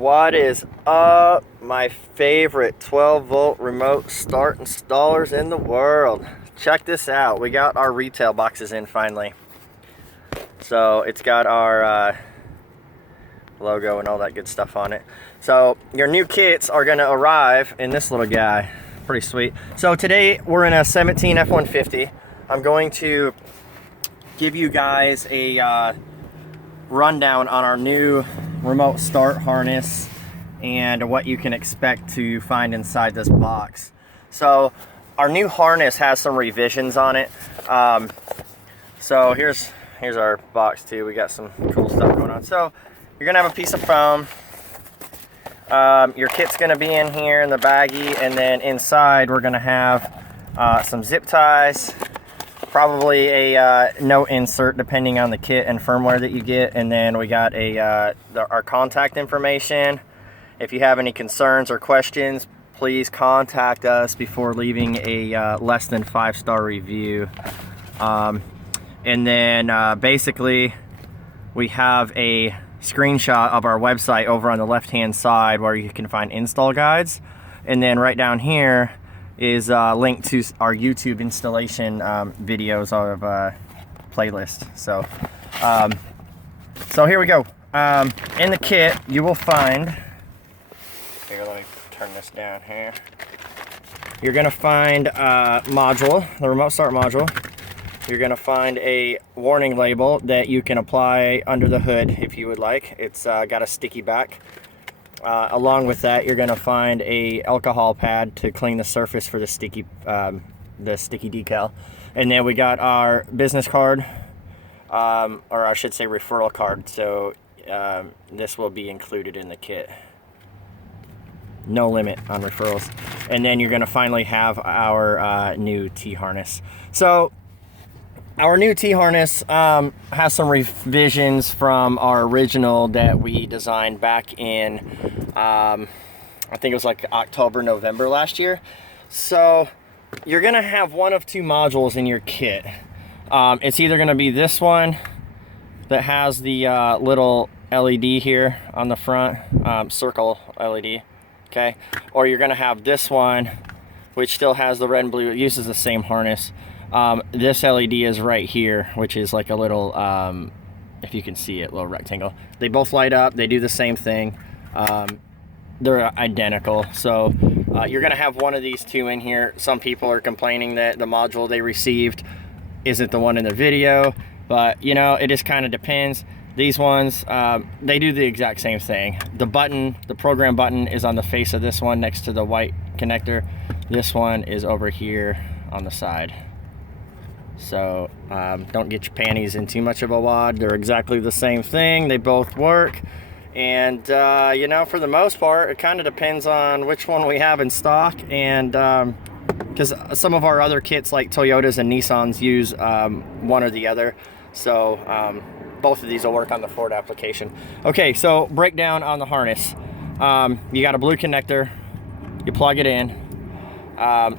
What is up, my favorite 12-volt remote start installers in the world? Check this out. We got our retail boxes in finally. So it's got our logo and all that good stuff on it. So your new kits are going to arrive in this little guy. Pretty sweet. So today we're in a 17 F-150. I'm going to give you guys a rundown on our new remote start harness and what you can expect to find inside this box. So our new harness has some revisions on it. So here's our box too. We got some cool stuff going on. So you're gonna have a piece of foam. Your kit's gonna be in here in the baggie, and then inside we're gonna have some zip ties, probably a note insert depending on the kit and firmware that you get, and then we got our contact information. If you have any concerns or questions, please contact us before leaving a less than 5-star review. And then basically we have a screenshot of our website over on the left hand side where you can find install guides, and then right down here is linked to our YouTube installation videos of playlist. So here we go. In the kit you will find, here, let me turn this down here. You're gonna find module, the remote start module. You're gonna find a warning label that you can apply under the hood if you would like. It's got a sticky back. Along with that, you're gonna find a alcohol pad to clean the surface for the sticky decal. And then we got our business card, or I should say referral card. So this will be included in the kit. No limit on referrals. And then you're gonna finally have our new T-harness. So our new T-harness has some revisions from our original that we designed back in, I think it was like October, November last year. So you're gonna have one of two modules in your kit. It's either gonna be this one that has the little LED here on the front, circle LED, okay? Or you're gonna have this one, which still has the red and blue. It uses the same harness. This LED is right here, which is like a little, if you can see it, little rectangle. They both light up. They do the same thing. They're identical. So you're going to have one of these two in here. Some people are complaining that the module they received isn't the one in the video, but you know, it just kind of depends. These ones, they do the exact same thing. The button, the program button, is on the face of this one next to the white connector. This one is over here on the side. So don't get your panties in too much of a wad. They're exactly the same thing. They both work. And you know, for the most part, it kind of depends on which one we have in stock. And because some of our other kits like Toyotas and Nissans use one or the other. So both of these will work on the Ford application. Okay, so breakdown on the harness. You got a blue connector. You plug it in.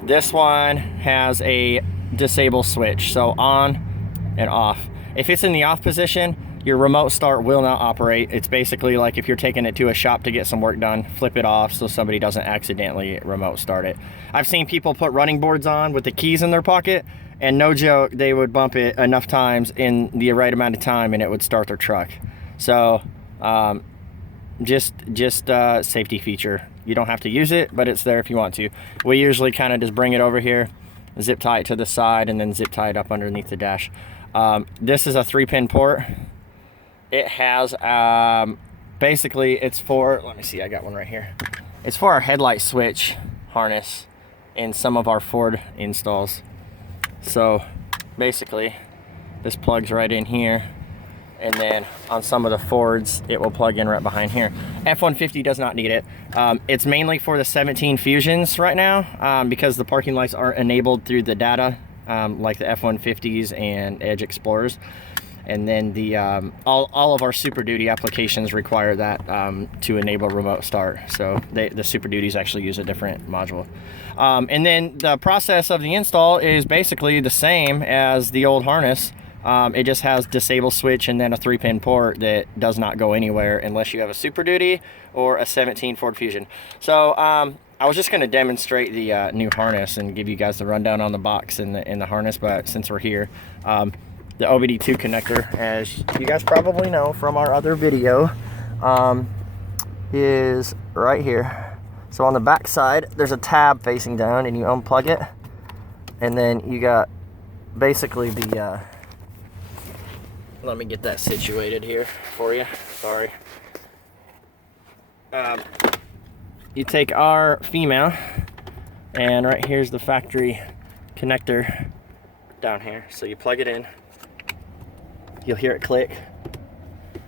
This one has a disable switch, so on and off. If it's in the off position, your remote start will not operate. It's basically like if you're taking it to a shop to get some work done, flip it off so somebody doesn't accidentally remote start it. I've seen people put running boards on with the keys in their pocket, and no joke, they would bump it enough times in the right amount of time and it would start their truck. So just safety feature. You don't have to use it, but it's there if you want to. We usually kind of just bring it over here, zip tie it to the side, and then zip tie it up underneath the dash. This is a 3-pin port. It has basically, it's for, let me see, I got one right here. It's for our headlight switch harness in some of our Ford installs. So basically this plugs right in here, and then on some of the Fords it will plug in right behind here. F-150 does not need it. It's mainly for the 17 Fusions right now, because the parking lights are enabled through the data, like the F-150s and Edge Explorers. And then the all of our Super Duty applications require that to enable remote start. So the Super Duties actually use a different module. And then the process of the install is basically the same as the old harness. It just has disable switch and then a 3-pin port that does not go anywhere unless you have a Super Duty or a 17 Ford Fusion. So I was just going to demonstrate the new harness and give you guys the rundown on the box and the harness, but since we're here, the OBD2 connector, as you guys probably know from our other video, is right here. So on the back side, there's a tab facing down, and you unplug it, and then you got basically the let me get that situated here for you. Sorry. You take our female, and right here's the factory connector down here. So you plug it in, you'll hear it click,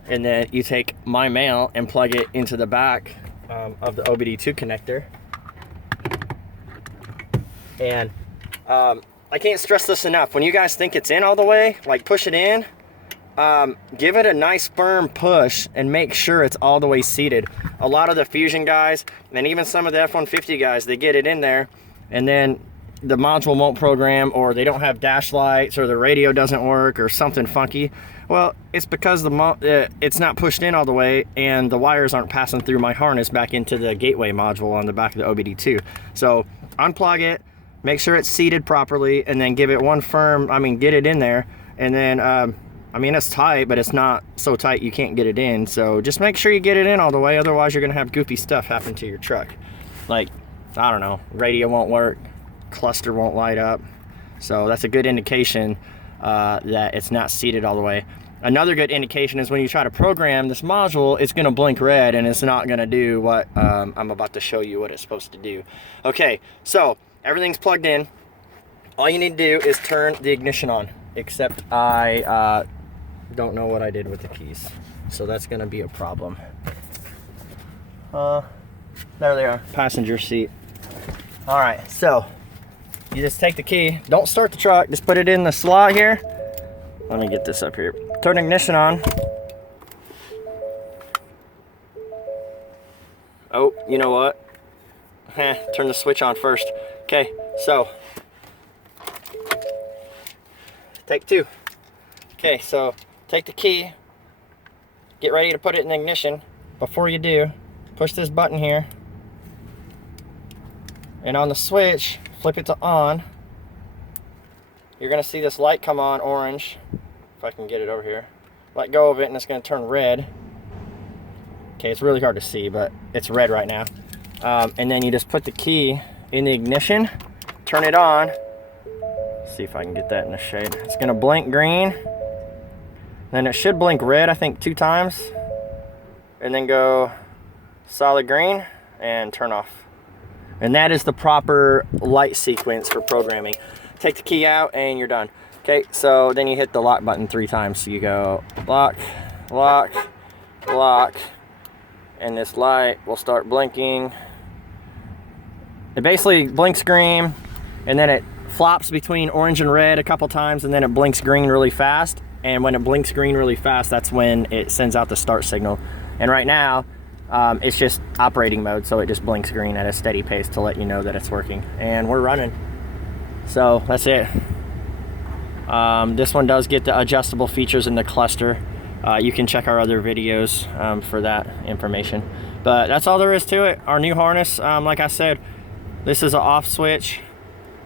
and then you take my male and plug it into the back of the OBD2 connector. And I can't stress this enough. When you guys think it's in all the way, like push it in, give it a nice firm push and make sure it's all the way seated. A lot of the Fusion guys, and even some of the F-150 guys, they get it in there and then the module won't program, or they don't have dash lights, or the radio doesn't work, or something funky. Well, it's because it's not pushed in all the way and the wires aren't passing through my harness back into the gateway module on the back of the OBD2. So unplug it, make sure it's seated properly, and then give it one firm, get it in there. And then it's tight, but it's not so tight you can't get it in. So just make sure you get it in all the way, otherwise you're gonna have goofy stuff happen to your truck. Like, I don't know, radio won't work, cluster won't light up. So that's a good indication that it's not seated all the way. Another good indication is when you try to program this module, it's gonna blink red and it's not gonna do what I'm about to show you what it's supposed to do. Okay, so everything's plugged in. All you need to do is turn the ignition on, except I don't know what I did with the keys. So that's gonna be a problem. There they are, passenger seat. All right, so you just take the key, don't start the truck, just put it in the slot here. Let me get this up here. Turn the ignition on. Oh, you know what? Turn the switch on first. Okay, so take two. Okay, so take the key, get ready to put it in the ignition. Before you do, push this button here, and on the switch, flip it to on. You're gonna see this light come on, orange. If I can get it over here. Let go of it and it's gonna turn red. Okay, it's really hard to see, but it's red right now. And then you just put the key in the ignition, turn it on. Let's see if I can get that in the shade. It's gonna blink green. Then it should blink red, I think 2 times. And then go solid green and turn off. And that is the proper light sequence for programming. Take the key out and you're done. Okay, so then you hit the lock button 3 times. So you go lock, lock, lock, and this light will start blinking. It basically blinks green, and then it flops between orange and red a couple times, and then it blinks green really fast. And when it blinks green really fast, that's when it sends out the start signal. And right now, it's just operating mode, so it just blinks green at a steady pace to let you know that it's working. And we're running. So that's it. This one does get the adjustable features in the cluster. You can check our other videos for that information. But that's all there is to it. Our new harness, like I said, this is an off switch,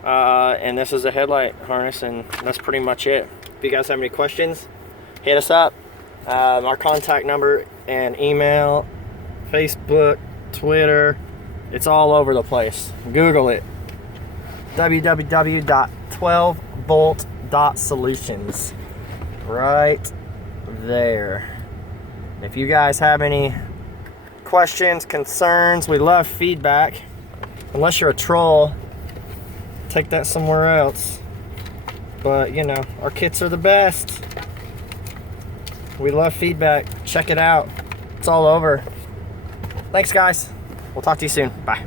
and this is a headlight harness, and that's pretty much it. If you guys have any questions, hit us up. Our contact number and email, Facebook, Twitter, it's all over the place. Google it. www.12volt.solutions. Right there. If you guys have any questions, concerns, we love feedback. Unless you're a troll, take that somewhere else. But you know, our kits are the best. We love feedback. Check it out. It's all over. Thanks guys. We'll talk to you soon. Bye.